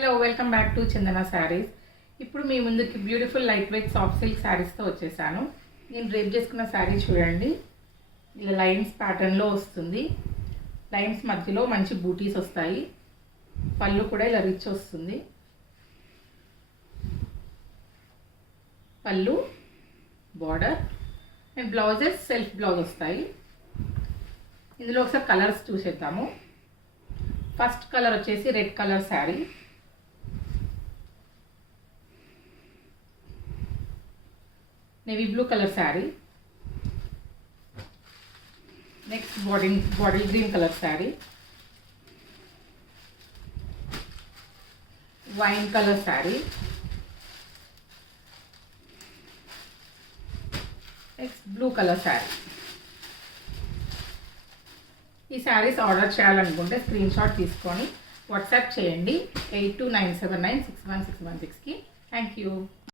Hello welcome back to Chandana saris. ఇప్పుడు మీ ముందుకి beautiful lightweight soft silk శారీస్తో వచ్చేసాను. నేను డ్రేప్ చేసుకున్న శారీ చూడండి, ఇలా లైన్స్ ప్యాటర్న్లో వస్తుంది. లైన్స్ మధ్యలో మంచి బూటీస్ వస్తాయి. పళ్ళు కూడా ఇలా రిచ్ వస్తుంది. పళ్ళు, border and blouses self blouse వస్తాయి. ఇందులో ఒకసారి కలర్స్ చూసేద్దాము. ఫస్ట్ కలర్ వచ్చేసి red colour sari, navy blue colour sari, next bottle green colour sari, wine colour sari, next blue colour sari. ఈ శారీస్ ఆర్డర్ చేయాలనుకుంటే స్క్రీన్ షాట్ తీసుకొని వాట్సాప్ చేయండి 8297961616కి. Thank you.